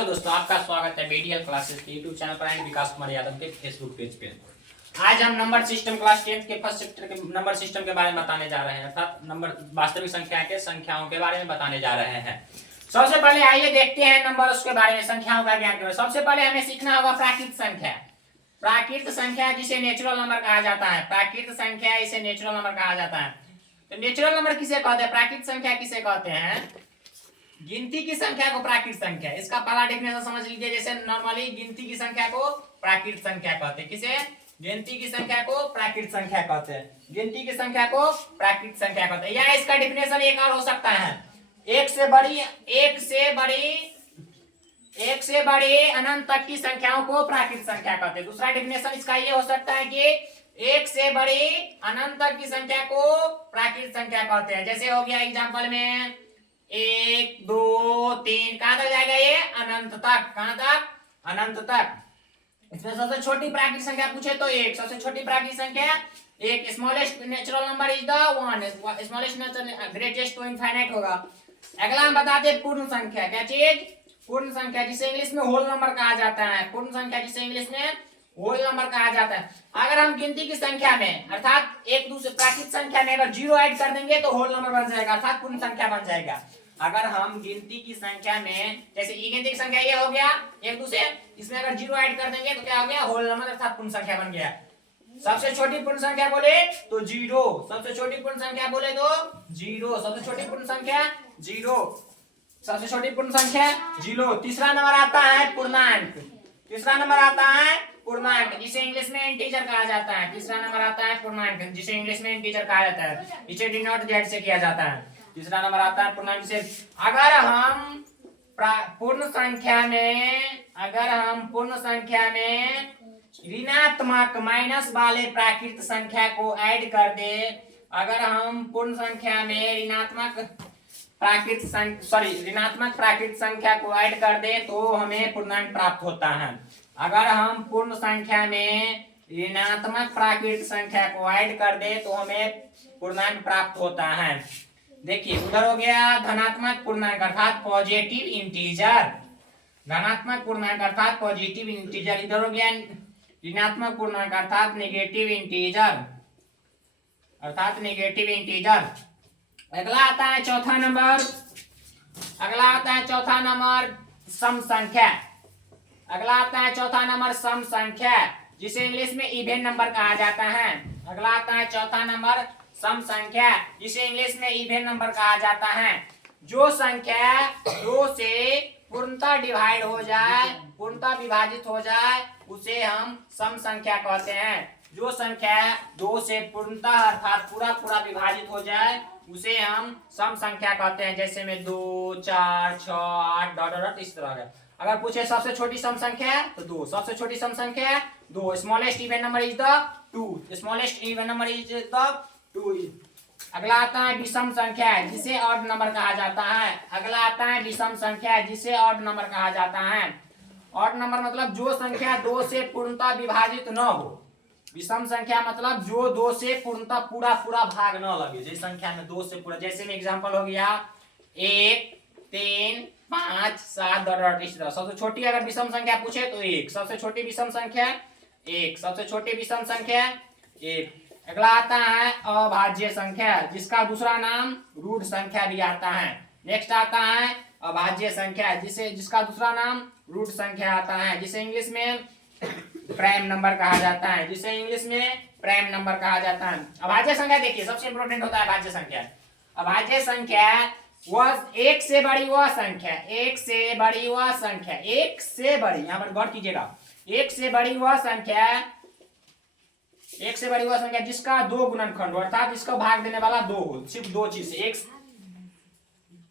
दोस्तों, आपका स्वागत है मीडियल क्लासेस के यूट्यूब चैनल पर एंड विकास कुमार यादव के फेसबुक पेज पे। आज हम नंबर सिस्टम क्लास 10th के फर्स्ट चैप्टर के नंबर सिस्टम के बारे में बताने जा रहे हैं, अर्थात नंबर वास्तविक संख्या के संख्याओं के बारे में बताने जा रहे हैं। सबसे पहले आइए देखते हैं नंबर उसके बारे में, संख्याओं का ज्ञान करें। सबसे पहले हमें सीखना होगा प्राकृत संख्या। प्राकृत संख्या जिसे नेचुरल नंबर कहा जाता है, प्राकृत संख्या इसे नेचुरल नंबर कहा जाता है। तो नेचुरल नंबर किसे कहते हैं, प्राकृत संख्या किसे कहते हैं? गिनती की संख्या को प्राकृत संख्या, इसका पहला डेफिनेशन समझ लीजिए। जैसे नॉर्मली गिनती की संख्या को प्राकृत संख्या कहते हैं। किसे? गिनती की संख्या को प्राकृत संख्या कहते हैं। गिनती की संख्या को प्राकृत संख्या कहते हैं। या इसका डेफिनेशन एक और हो सकता है, एक से बड़ी अनंत तक की संख्याओं को प्राकृत संख्या कहते हैं। दूसरा डेफिनेशन इसका ये हो सकता है कि एक से बड़ी अनंत तक की संख्या को प्राकृत संख्या कहते हैं। जैसे हो गया एग्जाम्पल में 1 2 3, कहां तक जाएगा ये? अनंत तक। कहां तक? अनंत तक। इसमें सबसे छोटी प्राकृत संख्या पूछे तो 1, सबसे छोटी प्राकृत संख्या 1। Smallest natural number is the 1, smallest greatest to infinite होगा। अगला हम बताते हैं पूर्ण संख्या। क्या चीज? पूर्ण संख्या, जिसे इंग्लिश में होल नंबर कहा जाता है। पूर्ण संख्या जिसे इंग्लिश में होल नंबर कहा जाता है। अगर हम गिनती की संख्या में अर्थात एक दूसरे प्राकृत संख्या में अगर 0 ऐड कर देंगे तो होल नंबर बन जाएगा, अर्थात पूर्ण संख्या बन जाएगा। अगर हम गिनती की संख्या में, जैसे गिनती की संख्या ये हो गया एक दूसरे, इसमें अगर 0 ऐड कर देंगे तो क्या हो गया? होल नंबर अर्थात पूर्ण संख्या बन गया। सबसे छोटी पूर्ण संख्या बोले तो 0, सबसे छोटी पूर्ण संख्या बोले तो 0, सबसे छोटी पूर्ण संख्या 0, सबसे छोटी पूर्ण संख्या 0। तीसरा नंबर आता है पूर्णांक। तीसरा नंबर आता है पूर्णांक, जिसे इंग्लिश में इंटीजर कहा जाता है। तीसरा नंबर आता है पूर्णांक, जिसे इंग्लिश में इंटीजर कहा जाता है। इसे डिनोट जेड से किया जाता है। तीसरा नंबर आता है पूर्णांक से। अगर हम पूर्ण संख्या में ऋणात्मक माइनस वाले प्राकृत संख्या को ऐड कर दे, अगर हम पूर्ण संख्या में ऋणात्मक प्राकृत संख्या को ऐड कर दे तो हमें पूर्णांक प्राप्त होता है। अगर हम पूर्ण संख्या में ऋणात्मक प्राकृत संख्या को ऐड कर दे तो हमें पूर्णांक प्राप्त होता है। देखिए उधर हो गया धनात्मक पूर्णांक अर्थात पॉजिटिव इंटीजर, धनात्मक पूर्णांक अर्थात पॉजिटिव इंटीजर। इधर हो गया ऋणात्मक पूर्णांक अर्थात नेगेटिव इंटीजर, अर्थात नेगेटिव इंटीजर। अगला आता है चौथा नंबर, अगला आता है चौथा नंबर सम संख्या। अगला आता है चौथा नंबर सम संख्या, जिसे इंग्लिश में इवन नंबर कहा जाता है। अगला आता है चौथा नंबर सम संख्या, जिसे इंग्लिश में इवन नंबर कहा जाता है। जो संख्या 2 से पूर्णतः डिवाइड हो जाए, पूर्णतः विभाजित हो जाए, उसे हम सम संख्या कहते हैं। जो संख्या 2 से पूर्णतः अर्थात पूरा विभाजित हो जाए उसे हम सम संख्या कहते हैं। जैसे में 2 4 6 8 डॉट इस तरह है। अगर पूछे सबसे छोटी सम संख्या तो 2, सबसे छोटी सम संख्या 2। Smallest even number is the 2, smallest even number is the 2। अगला आता है विषम संख्या, जिसे ऑड नंबर कहा जाता है। अगला आता है विषम संख्या, जिसे ऑड नंबर कहा जाता है। ऑड नंबर मतलब जो संख्या 2 से पूर्णतः विभाजित न हो। विषम संख्या मतलब जो 2 से पूर्णतः पूरा भाग न लगे। जिस संख्या में 2 से पूरा, जैसे में एग्जांपल हो गया 1 3 5 7 डॉट इस तरह। सबसे छोटी अगर विषम संख्या पूछे तो 1, सबसे छोटी विषम संख्या 1, सबसे छोटी विषम संख्या 1। अगला आता है अभाज्य संख्या, जिसका दूसरा नाम रूट संख्या भी आता है। नेक्स्ट आता है अभाज्य संख्या, जिसका दूसरा नाम रूट संख्या आता है, जिसे इंग्लिश में प्राइम नंबर कहा जाता है, जिसे इंग्लिश में प्राइम नंबर कहा जाता है। अभाज्य संख्या देखिए सबसे इंपॉर्टेंट होता है अभाज्य संख्या। अभाज्य संख्या वह एक से बड़ी वह संख्या, एक से बड़ी वह संख्या, एक से बड़ी, यहाँ पर गौर कीजिएगा, एक से बड़ी वह संख्या, एक से बड़ी वह संख्या जिसका 2 गुणनखंड हो, अर्थात इसका भाग देने वाला 2 हो, सिर्फ 2 चीज से।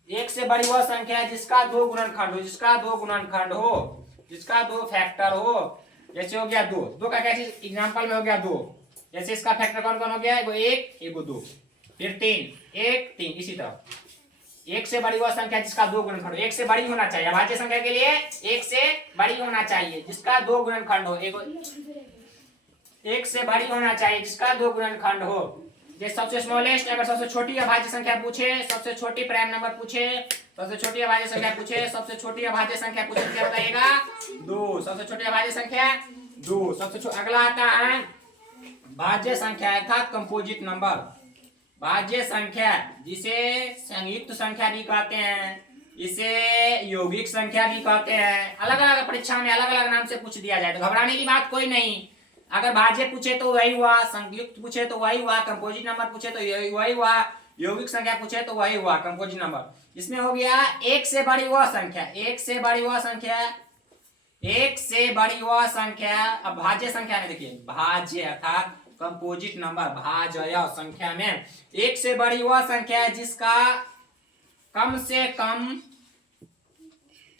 एक से बड़ी वह संख्या जिसका 2 गुणनखंड हो, जिसका 2 गुणनखंड हो, जिसका 2 फैक्टर हो। जैसे हो गया 2 का क्या चीज? एग्जांपल में हो गया 2। जैसे इसका फैक्टर कौन कौन हो गया? एगो 1 एगो 2, फिर 3 1 3, इसी तरह। एक से बड़ी वह संख्या जिसका 2 गुणनखंड हो, एक से बड़ी होना चाहिए। अभाज्य संख्या के लिए एक से बड़ी होना चाहिए जिसका 2 गुणनखंड हो। एक से बड़ी होना चाहिए जिसका 2 गुणनखंड हो। जैसे सबसे स्मॉलेस्ट, अगर सबसे छोटी अभाज्य संख्या पूछे, सबसे छोटी प्राइम नंबर पूछे सबसे छोटी अभाज्य संख्या पूछे, सबसे छोटी अभाज्य संख्या पूछे क्या बताइएगा? 2। सबसे छोटी अभाज्य संख्या 2। अगला आता है भाज्य संख्या अर्थात कंपोजिट नंबर। भाज्य संख्या जिसे संयुक्त संख्या भी कहते हैं, इसे यौगिक संख्या भी कहते हैं। अलग अलग परीक्षा में अलग अलग नाम से पूछ दिया जाए तो घबराने की बात कोई नहीं। अगर भाज्य पूछे तो वही हुआ, संयुक्त पूछे तो वही हुआ, कंपोजिट नंबर पूछे तो वही हुआ, यौगिक संख्या पूछे तो वही हुआ कंपोजिट नंबर। इसमें हो गया एक से बड़ी वह संख्या, एक से बड़ी वह संख्या, एक से बड़ी वह संख्या। अब भाज्य संख्या में देखिए, भाज्य अर्थात कंपोजिट नंबर, भाज्य संख्या में एक से बड़ी वह संख्या है जिसका कम से कम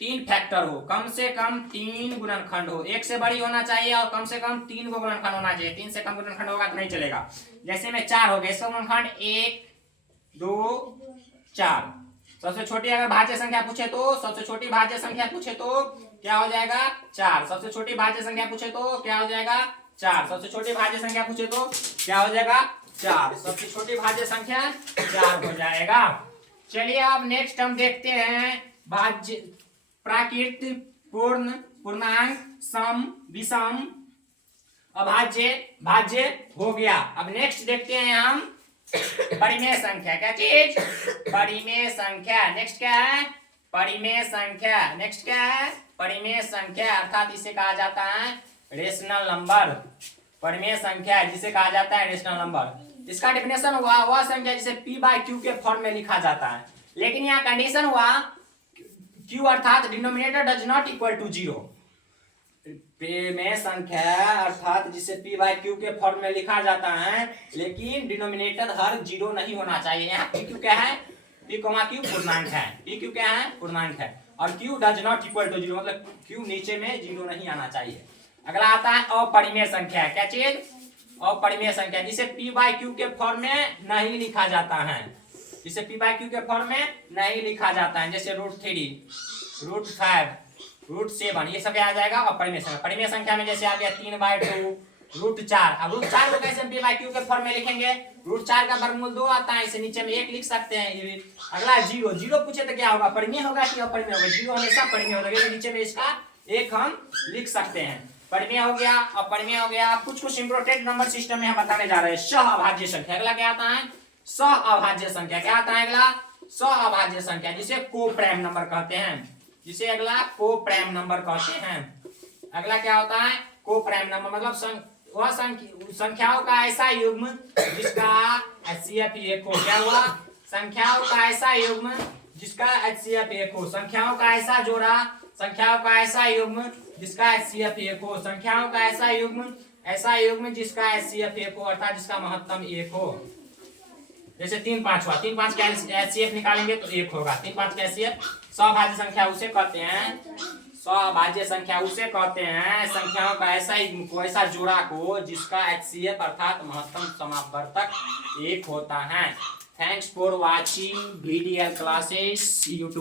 3 फैक्टर हो, कम से कम 3 गुणनखंड हो। एक से बड़ी होना चाहिए और कम से कम 3 को गुणनखंड होना चाहिए। 3 से कम गुणनखंड होगा तो नहीं चलेगा। जैसे में 4 हो गए, इसका गुणनखंड 1 2 4। सबसे छोटी अगर भाज्य संख्या पूछे तो, सबसे छोटी भाज्य संख्या पूछे तो क्या हो जाएगा? 4। सबसे छोटी भाज्य संख्या पूछे तो क्या हो जाएगा? 4। सबसे छोटी भाज्य संख्या पूछे तो क्या हो जाएगा? 4। सबसे छोटी भाज्य संख्या 4 हो जाएगा। चलिए अब नेक्स्ट हम देखते हैं भाज्य, प्राकृत, पूर्ण, पूर्णांक, सम, विषम, अभाज्य, भाज्य हो गया। अब नेक्स्ट देखते हैं हम परिमेय संख्या। क्या चीज? परिमेय संख्या। नेक्स्ट क्या है? परिमेय संख्या। नेक्स्ट क्या है? परिमेय संख्या अर्थात इसे कहा जाता है रेशनल नंबर। परिमेय संख्या जिसे कहा जाता है रेशनल नंबर। इसका डेफिनेशन हुआ वह संख्या जिसे p/q के फॉर्म में लिखा जाता है, लेकिन यहाँ कंडीशन हुआ q अर्थात denominator does not equal to 0। परिमेय संख्या अर्थात जिसे p/q के फॉर्म में लिखा जाता है, लेकिन डिनोमिनेटर हर 0 नहीं होना चाहिए। यहाँ p/q क्या है? p, q पूर्णांक है। p/q क्या है? पूर्णांक है। और q does not equal to 0 मतलब q नीचे में 0 नहीं आना चाहिए। अगला आता है अपरिमेय संख्या। क्या चीज? अपरिमेय संख्या जिसे p/q के फॉर्म में नहीं लिखा जाता है, जिसे p/q के फॉर्म में नहीं लिखा जाता है। जैसे √3, √5, √7, ये सब आ जाएगा अपरिमेय संख्या। परिमेय संख्या में जैसे आ गया 3/2, √4। अब √4 को कैसे p/q के फॉर्म में लिखेंगे? √4 का वर्गमूल 2 आता है, इसे नीचे में 1 लिख सकते हैं। अगला 0 पूछे तो क्या होगा? परिमेय होगा कि अपरिमेय होगा? 0 हमेशा परिमेय होगा, नीचे में इसका 1 हम लिख सकते हैं। परिमेय हो गया, अपरिमेय हो गया। कुछ इंपोर्टेंट नंबर सिस्टम में हम बताने जा रहे हैं सहअभाज्य संख्या। अगला क्या आता है? सहअभाज्य संख्या। क्या आता है अगला? सहअभाज्य संख्या जिसे को-प्राइम नंबर कहते हैं, जिसे अगला को-प्राइम नंबर कहते हैं। अगला क्या होता है? को-प्राइम नंबर मतलब वह संख्याओं का ऐसा युग्म जिसका HCF 1 हो। क्या हुआ? संख्याओं का ऐसा युग्म जिसका HCF 1 हो। संख्याओं का ऐसा जोड़ा, संख्याओं का ऐसा युग्म जिसका HCF 1 हो। संख्याओं का ऐसा युग्म जिसका HCF 1 हो, अर्थात जिसका महत्तम 1 हो। जैसे 3 5 हुआ, 3 5 का HCF निकालेंगे तो 1 होगा। 3 5 का HCF सहअभाज्य संख्या उसे कहते हैं, सहअभाज्य संख्या उसे कहते हैं संख्याओं का ऐसा युग्म को, ऐसा जोड़ा को जिसका HCF अर्थात महत्तम समापवर्तक 1 होता है। Thanks for watching VDL classes YouTube.